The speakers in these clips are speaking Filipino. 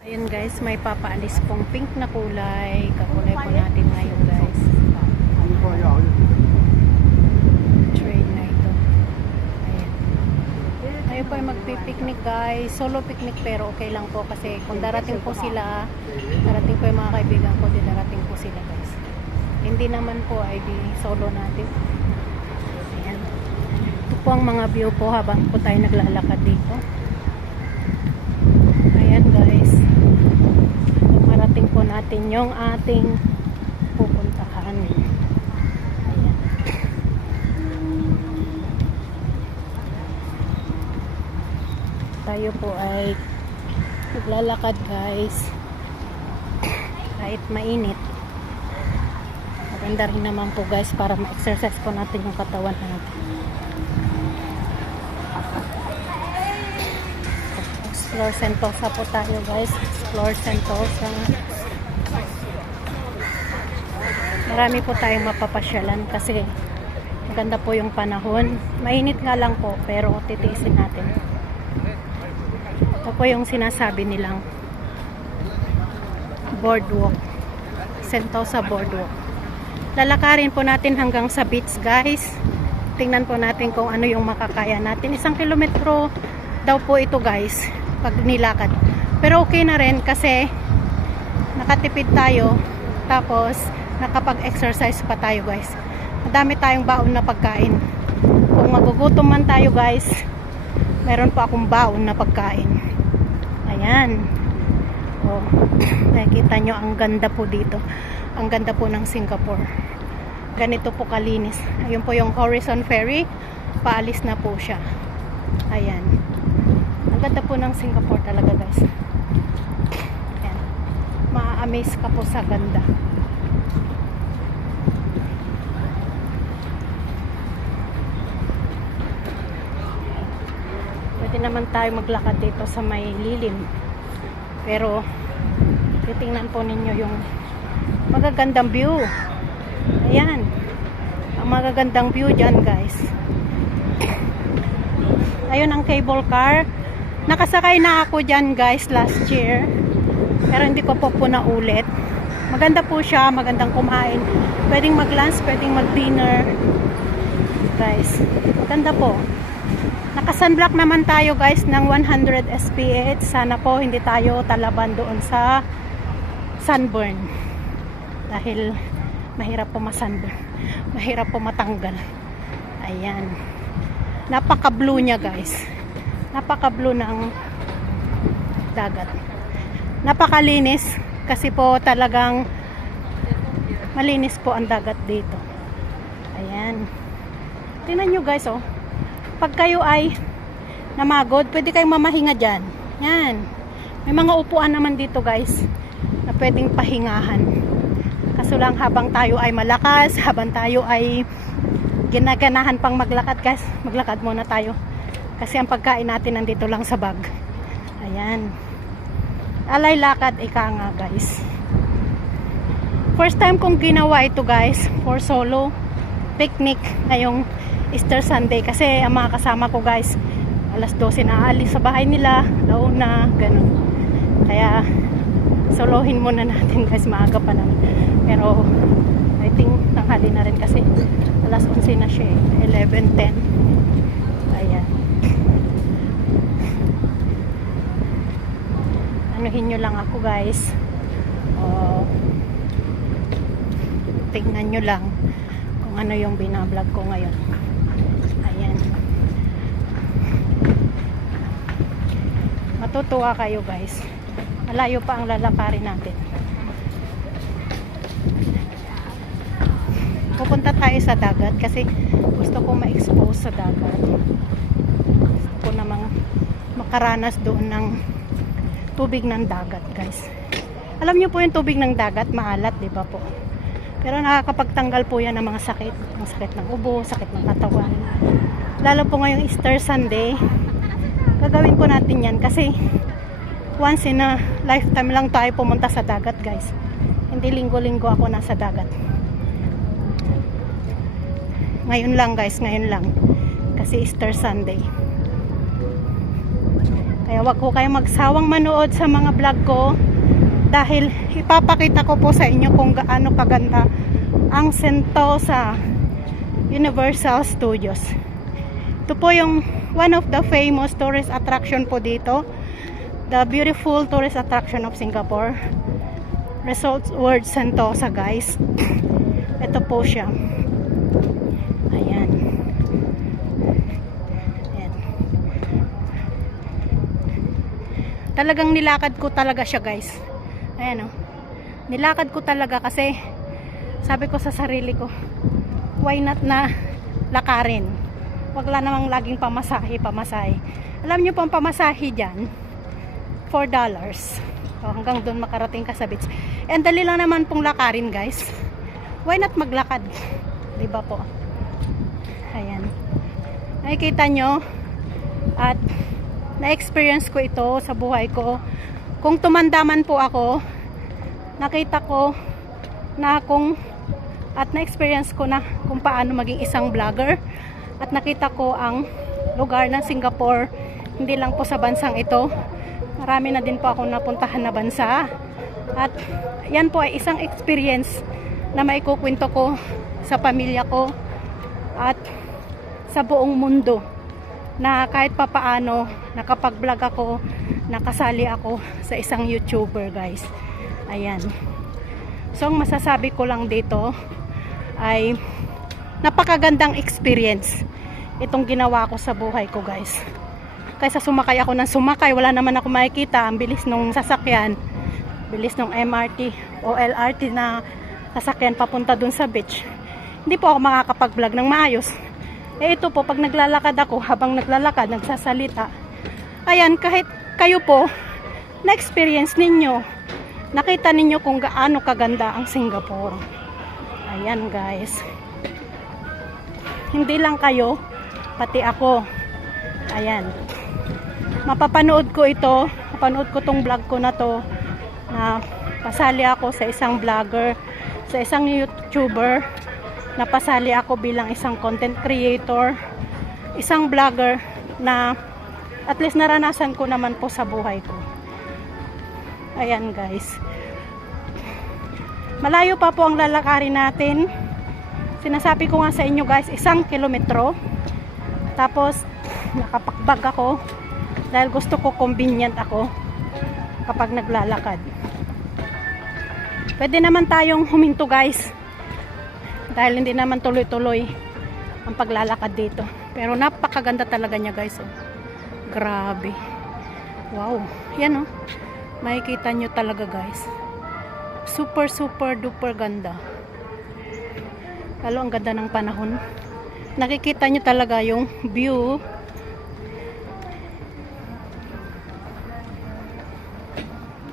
Ayan guys, may papaalis pong pink na kulay. Kakulay po natin ngayon guys. Train na ito. Ayan. Tayo po ay magpipiknik guys. Solo picnic pero okay lang po kasi kung darating po sila, darating po yung mga kaibigan ko, di darating po sila guys. Hindi naman po ay di solo natin. Ayan. Ito po ang mga view po habang po tayo naglalakad dito. Ayan guys. Marating po natin yung ating pupuntahan. Ayan. Tayo po ay naglalakad guys. Kahit mainit. Maganda rin naman po guys para ma-exercise po natin yung katawan natin. Explore Sentosa po tayo guys. Explore Sentosa. Marami po tayong mapapasyalan kasi maganda po yung panahon. Mainit nga lang po pero titiisin natin. Ito po yung sinasabi nilang boardwalk. Sentosa boardwalk. Lalakarin po natin hanggang sa beach guys. Tingnan po natin kung ano yung makakaya natin. 1 kilometro daw po ito guys pag nilakad. Pero okay na rin kasi nakatipid tayo tapos nakapag-exercise pa tayo guys. Madami tayong baon na pagkain. Kung magugutom man tayo guys, meron pa akong baon na pagkain. Ayan. Oh, nakikita nyo ang ganda po dito. Ang ganda po ng Singapore. Ganito po kalinis. Ayun po yung Horizon Ferry. Paalis na po siya. Ayan. Ang ganda po ng Singapore talaga guys. Ayan. Ma-amaze ka po sa ganda. Pwede naman tayo maglakad dito sa may lilim. Pero titingnan po ninyo yung magagandang view. Ayan. Ang magagandang view dyan guys. Ayun ang cable car. Nakasakay na ako dyan guys last year. Pero hindi ko po naulit. Maganda po siya. Magandang kumain. Pwedeng mag-lunch, pwedeng mag-dinner. Guys. Maganda po. Naka-sunblock naman tayo guys ng 100 SPH. Sana po hindi tayo talaban doon sa sunburn. Dahil mahirap po ma-sunburn. Mahirap po matanggal. Ayan. Napaka-blue niya guys. Napaka-blue ng dagat. Napakalinis kasi po talagang malinis po ang dagat dito. Ayan. Tingnan nyo guys oh. Pag kayo ay namagod, pwede kayong mamahinga dyan. Yan. May mga upuan naman dito guys na pwedeng pahingahan. Kaso lang habang tayo ay malakas, habang tayo ay ginaganahan pang maglakad guys, maglakad muna tayo. Kasi ang pagkain natin nandito lang sa bag. Ayan. Alay lakad, ika nga guys. First time kong ginawa ito guys, for solo picnic ngayong Easter Sunday kasi ang mga kasama ko guys alas 12 na alis sa bahay nila, launa, ganun. Kaya solohin muna natin guys, maaga pa naman. Pero I think tanghali na rin kasi alas 11 na siya 11:10. Ayan. Anuhin nyo lang ako guys. Oh, tingnan nyo lang kung ano yung binablog ko ngayon. Ayan. Matutuwa kayo guys. Malayo pa ang lalakarin natin. Pupunta tayo sa dagat kasi gusto ko ma-expose sa dagat. Gusto ko namang makaranas doon ng tubig ng dagat guys. Alam niyo po yung tubig ng dagat maalat, di ba po? Pero nakakapagtanggal po yan ng mga sakit. Ang sakit ng ubo, sakit ng katawan. Lalo po ngayong Easter Sunday, gagawin po natin yan kasi once in a lifetime lang tayo pumunta sa dagat guys. Hindi linggo-linggo ako nasa dagat. Ngayon lang guys, ngayon lang. Kasi Easter Sunday. Kaya wag ko kayong magsawang manood sa mga vlog ko dahil ipapakita ko po sa inyo kung gaano kaganda ang Sentosa Universal Studios. Ito po yung one of the famous tourist attraction po dito, the beautiful tourist attraction of Singapore, Resort World Sentosa, guys. Ito po siya. Ayan. Ayan. Talagang nilakad ko talaga siya, guys. Ayan, oh. Nilakad ko talaga kasi sabi ko sa sarili ko, why not na lakarin? Wag lang namang laging pamasahe. Alam nyo po ang pamasahe dyan, $4. O, hanggang doon makarating ka sa beach. And dali lang naman pong lakarin, guys. Why not maglakad? Diba po? Ayan. Nakikita nyo at na-experience ko ito sa buhay ko. Kung tumandaman po ako, nakita ko na na-experience ko na kung paano maging isang vlogger. At nakita ko ang lugar ng Singapore, hindi lang po sa bansang ito. Marami na din po ako napuntahan na bansa. At yan po ay isang experience na maikukwento ko sa pamilya ko at sa buong mundo. Na kahit papaano, nakapag-vlog ako, nakasali ako sa isang YouTuber, guys. Ayan. So, ang masasabi ko lang dito ay napakagandang experience itong ginawa ko sa buhay ko, guys. Kaysa sumakay ako ng sumakay, wala naman ako makikita. Ang bilis nung sasakyan, bilis nung MRT o LRT na sasakyan papunta dun sa beach. Hindi po ako makakapag-vlog ng maayos. Eh ito po, pag naglalakad ako, habang naglalakad, nagsasalita, ayan, kahit kayo po na-experience ninyo, nakita ninyo kung gaano kaganda ang Singapore. Ayan, guys. Hindi lang kayo, pati ako. Ayan. Mapapanood ko ito, mapanood ko tong vlog ko na to, na pasali ako sa isang vlogger, sa isang YouTuber, napasali ako bilang isang content creator, isang vlogger na at least naranasan ko naman po sa buhay ko. Ayan, guys. Malayo pa po ang lalakarin natin. Sinasabi ko nga sa inyo, guys, 1 kilometro. Tapos nakapakbag ako dahil gusto ko convenient ako kapag naglalakad. Pwede naman tayong huminto, guys, dahil hindi naman tuloy-tuloy ang paglalakad dito. Pero napakaganda talaga niya, guys. Oh. Grabe. Wow. Yan, oh. Makikita nyo talaga, guys. Super duper ganda. Lalo ang ganda ng panahon. Nakikita nyo talaga yung view.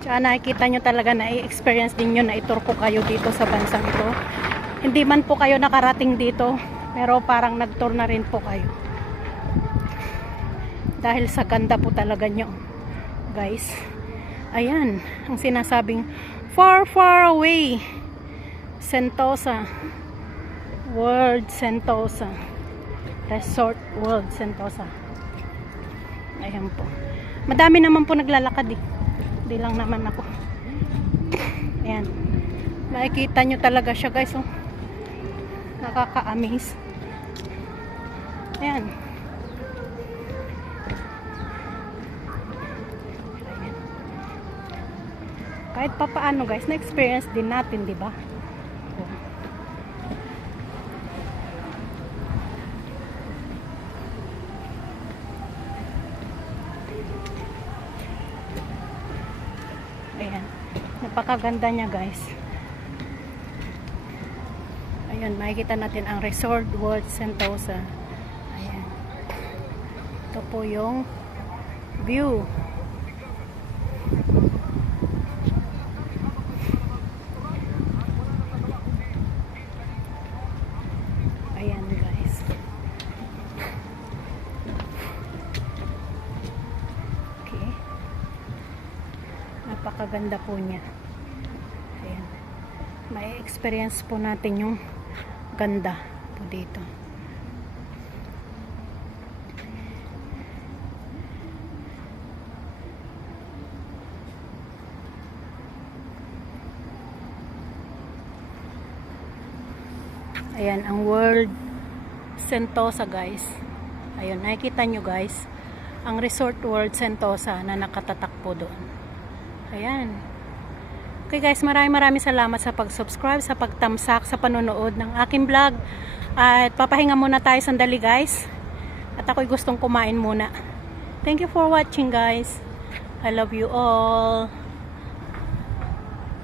Tsaka nakikita nyo talaga na i-experience din nyo na itur ko kayo dito sa bansang ito. Hindi man po kayo nakarating dito, pero parang nag-tour na rin po kayo. Dahil sa ganda po talaga nyo, guys. Ayan, ang sinasabing far away Sentosa World Sentosa Resort World Sentosa. Ayan po. Madami naman po naglalakad eh. Hindi lang naman ako. Ayan. Makikita nyo talaga siya, guys. Oh. Nakaka-amaze. Ayan. Kahit pa paano, guys, na-experience din natin, di ba? Ayan. Napakaganda niya, guys. Ayan, makikita natin ang Resort World Sentosa. Ayan. Ito po yung view. Ayan, guys. Okay. Napakaganda po niya. Ayan. May experience po natin yung ganda po dito. Ayan, ang World Sentosa guys. Ayun, nakikita nyo guys. Ang Resort World Sentosa na nakatatak po doon. Ayan. Okay guys, maraming salamat sa pag-subscribe, sa pagtamsak, sa panonood ng aking vlog. At papahinga muna tayo sandali guys. At ako'y gustong kumain muna. Thank you for watching guys. I love you all.